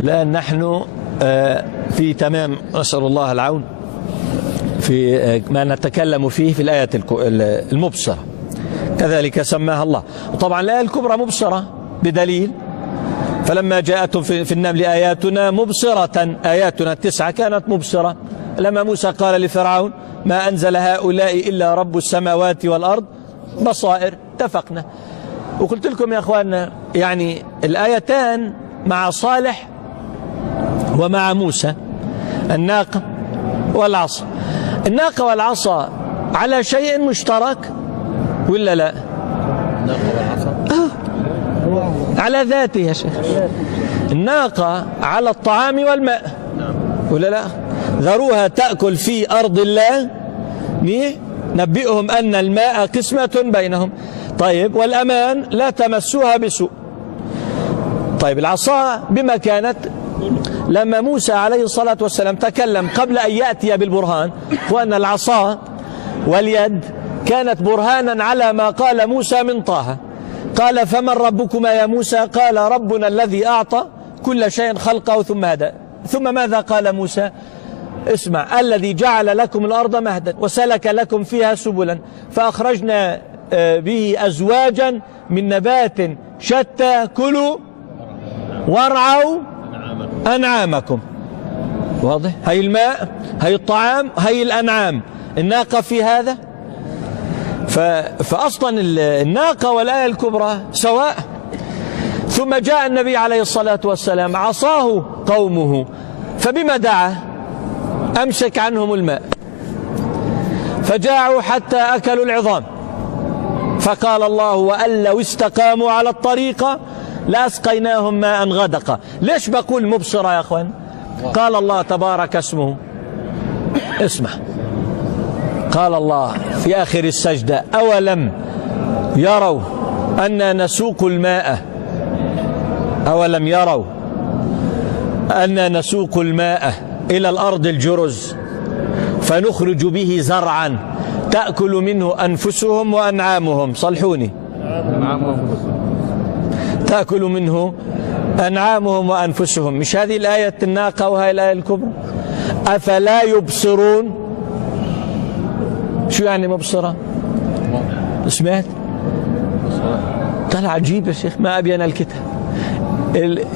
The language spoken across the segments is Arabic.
الآن نحن في تمام، نسأل الله العون، في ما نتكلم فيه في الآية المبصرة، كذلك سماها الله. وطبعا الآية الكبرى مبصرة بدليل: فلما جاءتهم في النمل آياتنا مبصرة، آياتنا 9 كانت مبصرة. لما موسى قال لفرعون: ما أنزل هؤلاء إلا رب السماوات والأرض بصائر. اتفقنا. وقلت لكم يا أخواننا يعني الآيتان مع صالح ومع موسى، الناقة والعصا. الناقة والعصا على شيء مشترك ولا لا؟ على ذاته يا شيخ. الناقة على الطعام والماء ولا لا؟ ذروها تأكل في أرض الله، نبئهم أن الماء قسمة بينهم. طيب، والأمان لا تمسوها بسوء. طيب، العصا بما كانت لما موسى عليه الصلاة والسلام تكلم قبل أن يأتي بالبرهان، وأن العصا واليد كانت برهانا على ما قال موسى من طه. قال: فمن ربكما يا موسى؟ قال: ربنا الذي أعطى كل شيء خلقه ثم هدى. ثم ماذا قال موسى؟ اسمع: الذي جعل لكم الأرض مهدا وسلك لكم فيها سبلا فأخرجنا به أزواجا من نبات شتى كلوا وارعوا أنعامكم. واضح؟ هي الماء، هي الطعام، هي الأنعام. الناقة في هذا. فأصلا الناقة والآية الكبرى سواء. ثم جاء النبي عليه الصلاة والسلام عصاه قومه، فبما دعا؟ أمسك عنهم الماء فجاعوا حتى أكلوا العظام. فقال الله: وأن لو استقاموا على الطريقة لأسقيناهم ماء غدقا. ليش بقول مبصرة يا أخوان؟ قال الله تبارك اسمه، اسمع، قال الله في آخر السجدة: أولم يروا أننا نسوق الماء، أولم يروا أننا نسوق الماء إلى الأرض الجرز فنخرج به زرعا تأكل منه أنفسهم وأنعامهم. صلحوني. تأكل منه أنعامهم وأنفسهم. مش هذه الآية الناقة وهي الآية الكبرى؟ أفلا يبصرون؟ شو يعني مبصرة؟ سمعت؟ طلع عجيب يا شيخ، ما أبين الكتاب.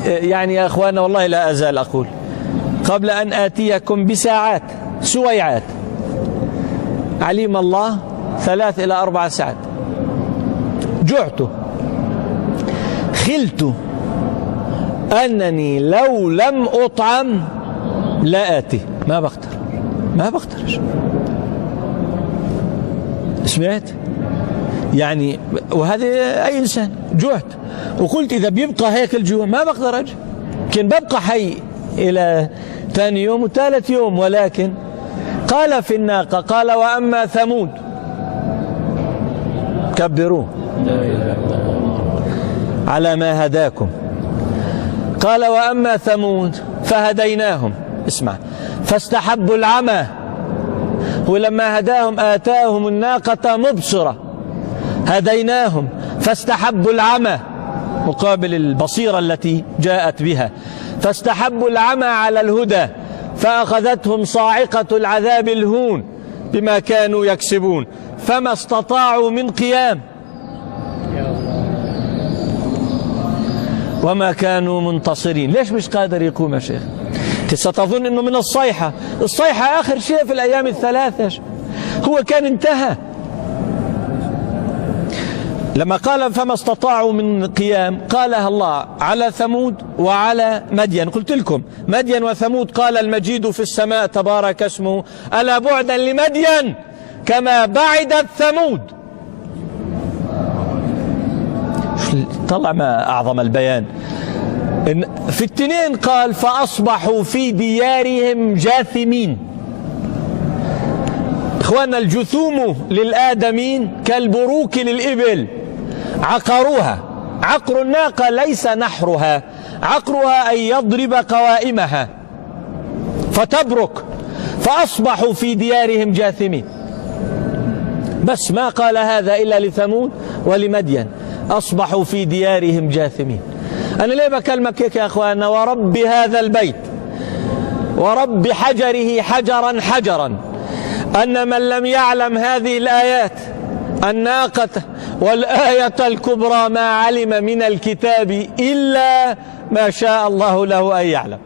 يعني يا أخوانا والله لا أزال أقول: قبل أن آتيكم بساعات سويعات عليم الله 3 إلى 4 ساعات جعت، خلت أنني لو لم أطعم لا آتي. ما بقدر. سمعت؟ يعني وهذا أي إنسان. جعت وقلت إذا بيبقى هيك الجوع ما بقدر أجي، يمكن ببقى حي إلى ثاني يوم وثالث يوم. ولكن قال في الناقة: قال: وأما ثمود، كبروه على ما هداكم. قال: وأما ثمود فهديناهم، اسمع، فاستحبوا العمى. ولما هداهم آتاهم الناقة مبصرة، هديناهم فاستحبوا العمى مقابل البصيرة التي جاءت بها، فاستحبوا العمى على الهدى فأخذتهم صاعقة العذاب الهون بما كانوا يكسبون فما استطاعوا من قيام وما كانوا منتصرين. ليش مش قادر يقوم يا شيخ؟ ستظن أنه من الصيحة آخر شيء في الأيام الثلاثة. هو كان انتهى. لما قال فما استطاعوا من قيام قالها الله على ثمود وعلى مدين. قلت لكم مدين وثمود قال المجيد في السماء تبارك اسمه: ألا بعدا لمدين كما بعدت ثمود. طلع ما أعظم البيان. في التنين قال: فأصبحوا في ديارهم جاثمين. إخواننا، الجثوم للآدمين كالبروك للإبل، عقروها. عقر الناقة ليس نحرها، عقرها أن يضرب قوائمها فتبرك. فأصبحوا في ديارهم جاثمين. بس ما قال هذا إلا لثمود ولمدين، أصبحوا في ديارهم جاثمين. أنا ليه بكلمك هيك يا أخوانا؟ ورب هذا البيت ورب حجره حجرا حجرا، أن من لم يعلم هذه الآيات الناقة والآية الكبرى ما علم من الكتاب إلا ما شاء الله له أن يعلم.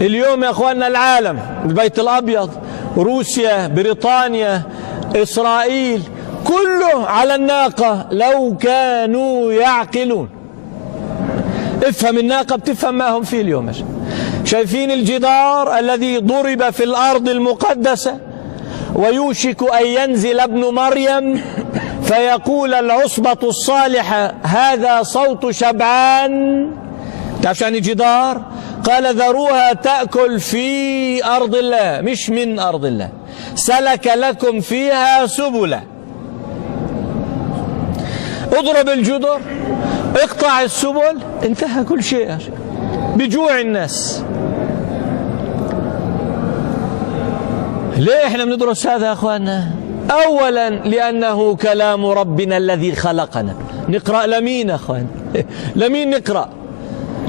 اليوم يا أخوانا العالم، البيت الأبيض، روسيا، بريطانيا، إسرائيل، كله على الناقة لو كانوا يعقلون. افهم الناقة بتفهم ما هم فيه اليوم. شايفين الجدار الذي ضرب في الأرض المقدسة ويوشك أن ينزل ابن مريم فيقول العصبة الصالحة هذا صوت شبعان؟ تعرف يعني جدار؟ قال ذروها تأكل في أرض الله مش من أرض الله، سلك لكم فيها سبلا. اضرب الجدر، اقطع السبل، انتهى كل شيء بجوع الناس. ليه احنا بندرس هذا يا اخواننا؟ اولا لانه كلام ربنا الذي خلقنا. نقرأ لمين يا اخوان؟ لمين نقرأ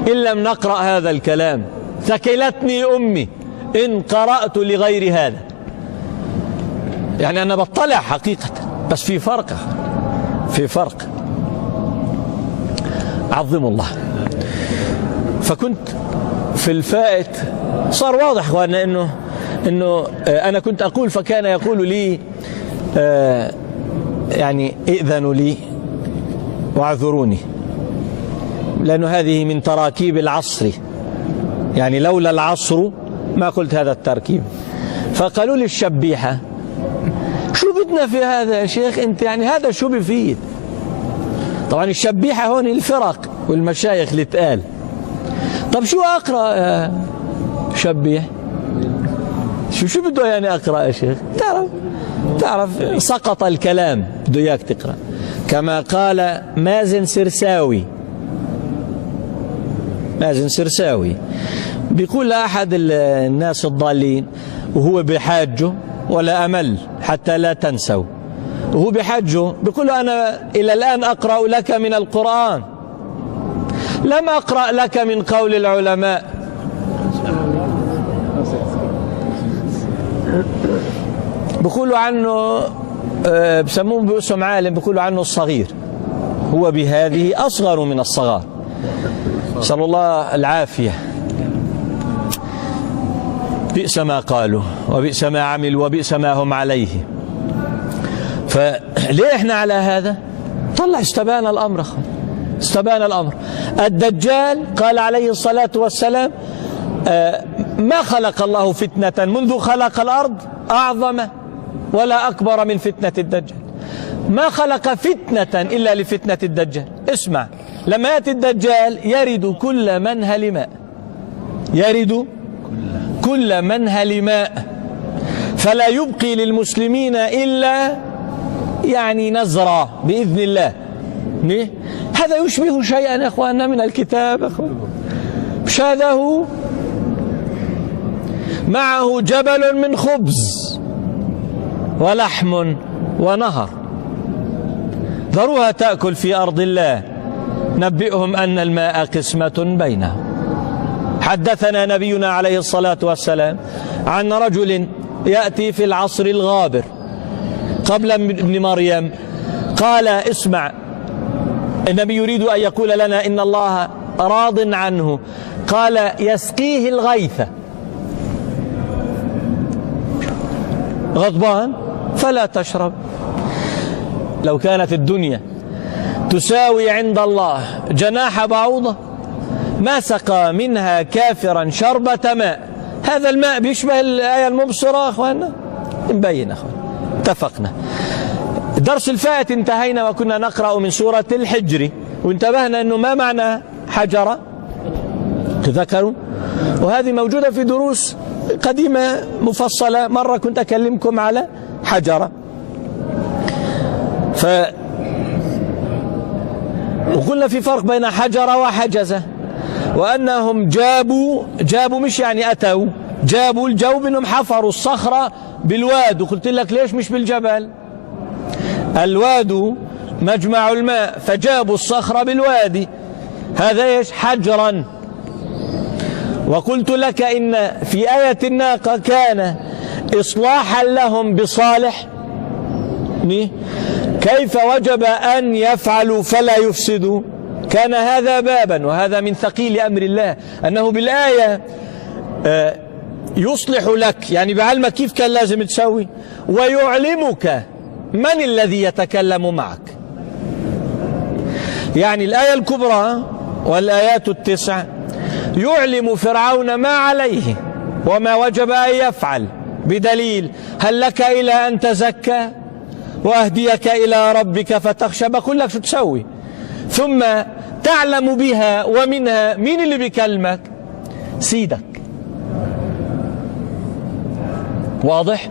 ان لم نقرأ هذا الكلام؟ ثكلتني امي ان قرأت لغير هذا. يعني انا بطلع حقيقة، بس في فرق، في فرق. عظموا الله. فكنت في الفائت صار واضح اخواننا انه انا كنت اقول، فكان يقول لي يعني ائذنوا لي واعذروني، لأنه هذه من تراكيب العصر، يعني لولا العصر ما قلت هذا التركيب. فقالوا لي الشبيحة. شو بدنا في هذا يا شيخ انت؟ يعني هذا شو بفيد؟ طبعا الشبيحة هون الفرق والمشايخ اللي اتقال. طب شو أقرأ شبيح؟ شو بده يعني أقرأ يا شيخ؟ تعرف سقط الكلام، بده إياك تقرأ كما قال مازن سرساوي. مازن سرساوي بيقول أحد الناس الضالين وهو بحاجه ولا أمل حتى لا تنسوا، وهو بحاجه بيقول أنا إلى الآن أقرأ لك من القرآن، لم أقرأ لك من قول العلماء. بيقولوا عنه بسموه باسم عالم، بيقولوا عنه الصغير، هو بهذه أصغر من الصغار، نسأل الله العافية. بئس ما قالوا وبئس ما عملوا وبئس ما هم عليه. فليه احنا على هذا؟ طلع استبان الأمر، استبان الأمر. الدجال قال عليه الصلاة والسلام ما خلق الله فتنة منذ خلق الأرض أعظم ولا أكبر من فتنة الدجال. ما خلق فتنة إلا لفتنة الدجال. اسمع، لما يأتي الدجال يرد كل منهل ماء، يرد كل منهل ماء، فلا يبقي للمسلمين إلا يعني نزرة بإذن الله. هذا يشبه شيئا يا أخواننا من الكتاب. مش هذا هو؟ معه جبل من خبز ولحم ونهر، ذروها تأكل في أرض الله، نبئهم أن الماء قسمة بينهم. حدثنا نبينا عليه الصلاة والسلام عن رجل يأتي في العصر الغابر قبل ابن مريم، قال اسمع، النبي يريد أن يقول لنا إن الله راض عنه، قال يسقيه الغيث، غضبان فلا تشرب. لو كانت الدنيا تساوي عند الله جناح بعوضة ما سقى منها كافرا شربة ماء. هذا الماء بيشبه الآية المبصرة أخوانا، نبين أخوانا، اتفقنا. درس الفائت انتهينا وكنا نقرأ من سورة الحجر، وانتبهنا أنه ما معنى حجرة، تذكروا، وهذه موجودة في دروس قديمة مفصلة. مرة كنت أكلمكم على حجرة، وقلنا في فرق بين حجرة وحجزة، وأنهم جابوا مش يعني أتوا، جابوا الجوب، أنهم حفروا الصخرة بالواد. وقلت لك ليش مش بالجبل؟ الواد مجمع الماء فجابوا الصخرة بالوادي، هذا إيش؟ حجرا. وقلت لك إن في آية الناقة كان إصلاحا لهم بصالح، كيف وجب أن يفعلوا فلا يفسدوا؟ كان هذا بابا، وهذا من ثقيل أمر الله أنه بالآية يصلح لك، يعني بعلمك كيف كان لازم تسوي، ويعلمك من الذي يتكلم معك. يعني الآية الكبرى والآيات التسع يعلم فرعون ما عليه وما وجب أن يفعل، بدليل هل لك إلى أن تزكى وأهديك إلى ربك فتخشى، بقول لك شو تسوي، ثم تعلم بها ومنها مين اللي بيكلمك؟ سيدك. واضح؟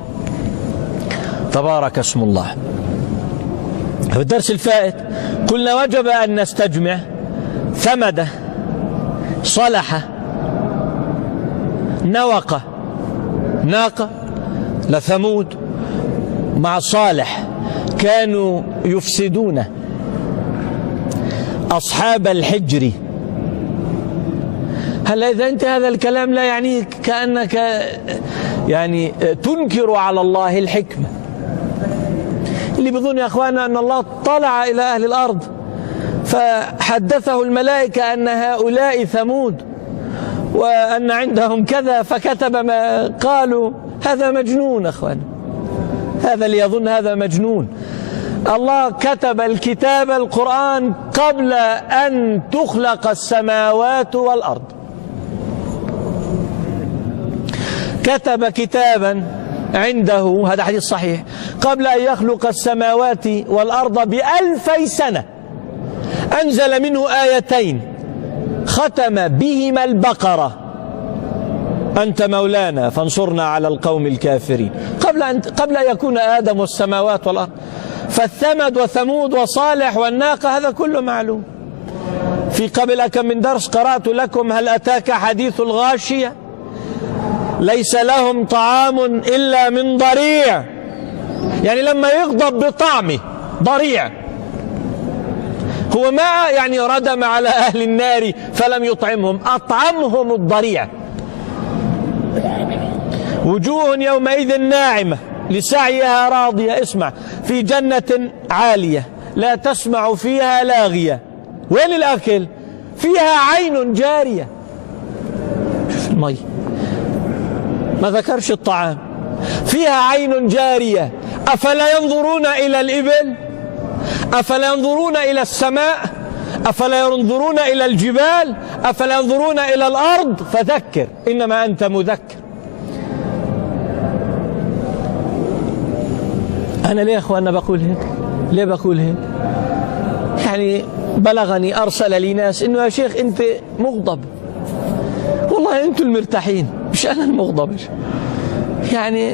تبارك اسم الله. في الدرس الفائت قلنا وجب أن نستجمع ثمدة، صلحة، نوقة، ناقة لثمود مع صالح كانوا يفسدون أصحاب الحجر. هل إذا أنت هذا الكلام لا يعنيك كأنك يعني تنكر على الله الحكمة؟ اللي بيظن يا أخوانا أن الله طلع إلى أهل الأرض فحدثه الملائكة أن هؤلاء ثمود وأن عندهم كذا فكتب ما قالوا، هذا مجنون أخوانا، هذا اللي يظن هذا مجنون. الله كتب الكتاب القرآن قبل أن تخلق السماوات والأرض، كتب كتابا عنده، هذا حديث صحيح، قبل أن يخلق السماوات والأرض ب1000 سنة، أنزل منه آيتين ختم بهما البقرة، أنت مولانا فانصرنا على القوم الكافرين، قبل أن يكون آدم والسماوات والأرض. فالثمد وثمود وصالح والناقة هذا كله معلوم. في قبل كم من درس قرأت لكم هل أتاك حديث الغاشية، ليس لهم طعام إلا من ضريع، يعني لما يغضب بطعمه ضريع، هو ما يعني ردم على أهل النار فلم يطعمهم، أطعمهم الضريع. وجوه يومئذ ناعمة لسعيها راضية، اسمع، في جنة عالية لا تسمع فيها لاغية. وين الأكل؟ فيها عين جارية، شوف المي، ما ذكرش الطعام، فيها عين جارية. أفلا ينظرون إلى الإبل؟ أفلا ينظرون إلى السماء؟ أفلا ينظرون إلى الجبال؟ أفلا ينظرون إلى الأرض؟ فذكر إنما أنت مذكر. أنا ليه يا أخوانا بقول هيك؟ ليه بقول هيك؟ يعني بلغني أرسل لي ناس إنه يا شيخ أنت مغضب، والله أنتم المرتاحين مش أنا المغضب، يعني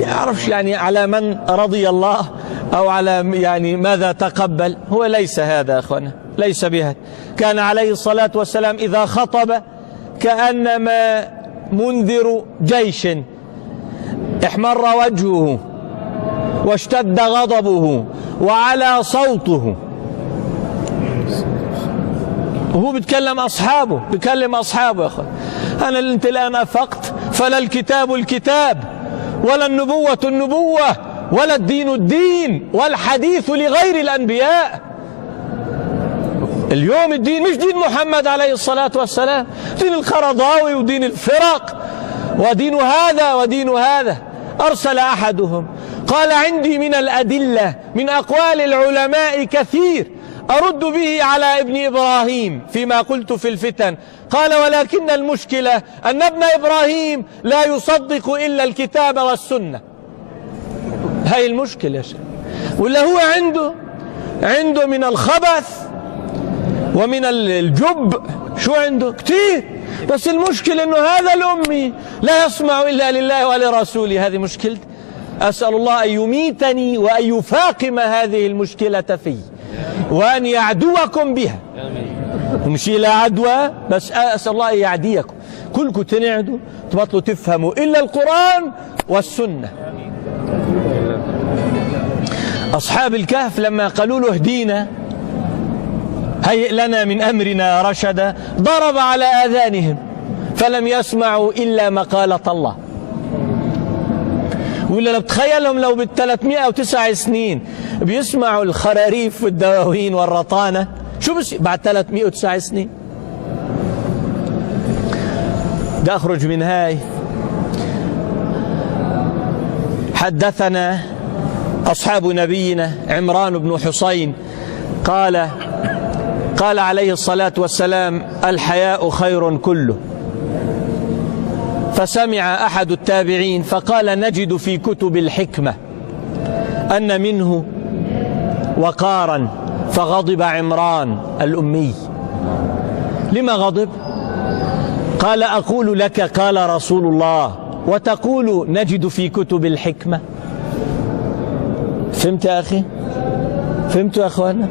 يعرفش يعني على من رضي الله أو على يعني ماذا تقبل. هو ليس هذا يا أخوانا، ليس بهذا. كان عليه الصلاة والسلام إذا خطب كأنما منذر جيش، احمر وجهه واشتد غضبه وعلى صوته، وهو بيتكلم أصحابه، بيكلم أصحابه. يا أخوان أنا أنت الآن أفقت، فلا الكتاب الكتاب ولا النبوة النبوة ولا الدين الدين والحديث لغير الأنبياء. اليوم الدين مش دين محمد عليه الصلاة والسلام، دين القرضاوي ودين الفرق ودين هذا ودين هذا. أرسل أحدهم قال عندي من الأدلة من أقوال العلماء كثير أرد به على ابن إبراهيم فيما قلت في الفتن، قال ولكن المشكلة أن ابن إبراهيم لا يصدق إلا الكتاب والسنة. هاي المشكلة يا شيخ. ولا هو عنده من الخبث ومن الجب، شو عنده كتير، بس المشكلة أنه هذا الأمي لا يسمع إلا لله ولرسوله. هذه مشكلتي، أسأل الله أن يميتني وأن يفاقم هذه المشكلة في وأن يعدوكم بها، مش إلى عدوى بس، أسأل الله أن يعديكم كلكم تنعدوا تبطلوا تفهموا إلا القرآن والسنة. أصحاب الكهف لما قالوا له اهدينا هيئ لنا من أمرنا رشدا ضرب على آذانهم فلم يسمعوا إلا مقالة الله. ولا بتخيلهم لو بال309 سنين بيسمعوا الخراريف والدواوين والرطانة، شو بس بعد 309 سنين؟ بدي أخرج من هاي. حدثنا أصحاب نبينا عمران بن حسين قال عليه الصلاة والسلام: الحياء خير كله. فسمع أحد التابعين فقال: نجد في كتب الحكمة أن منه وقارا. فغضب عمران الأمي. لما غضب؟ قال: أقول لك قال رسول الله وتقول نجد في كتب الحكمة. فهمت يا أخي؟ فهمتوا يا أخوانا؟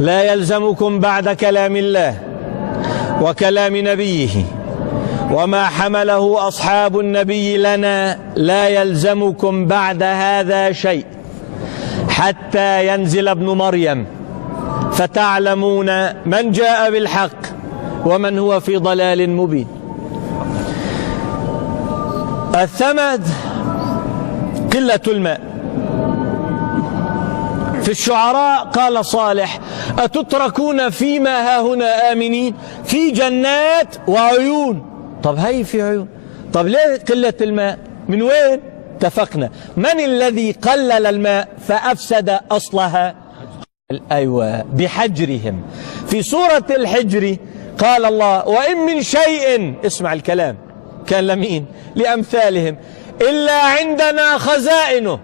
لا يلزمكم بعد كلام الله وكلام نبيه وما حمله أصحاب النبي لنا، لا يلزمكم بعد هذا شيء حتى ينزل ابن مريم فتعلمون من جاء بالحق ومن هو في ضلال مبين. الثمد قلة الماء. في الشعراء قال صالح: أتتركون فيما هاهنا آمنين في جنات وعيون. طب هي في عيون، طب ليه قلة الماء؟ من وين؟ اتفقنا. من الذي قلل الماء فأفسد أصلها؟ أيوة، بحجرهم. في سورة الحجر قال الله: وإن من شيء، اسمع الكلام كان لمين؟ لأمثالهم، إلا عندنا خزائنه،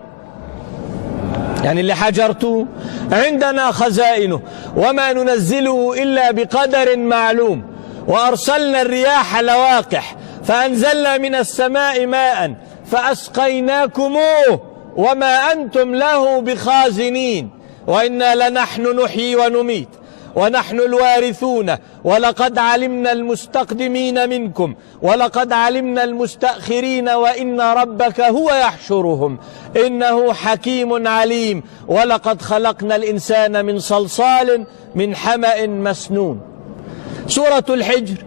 يعني اللي حجرته عندنا خزائنه وما ننزله إلا بقدر معلوم، وأرسلنا الرياح لواقح فأنزلنا من السماء ماء فأسقيناكموه وما أنتم له بخازنين وإنا لنحن نحيي ونميت ونحن الوارثون ولقد علمنا المستقدمين منكم ولقد علمنا المستأخرين وإن ربك هو يحشرهم إنه حكيم عليم ولقد خلقنا الإنسان من صلصال من حمأ مسنون. سورة الحجر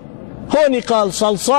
هون قال صلصال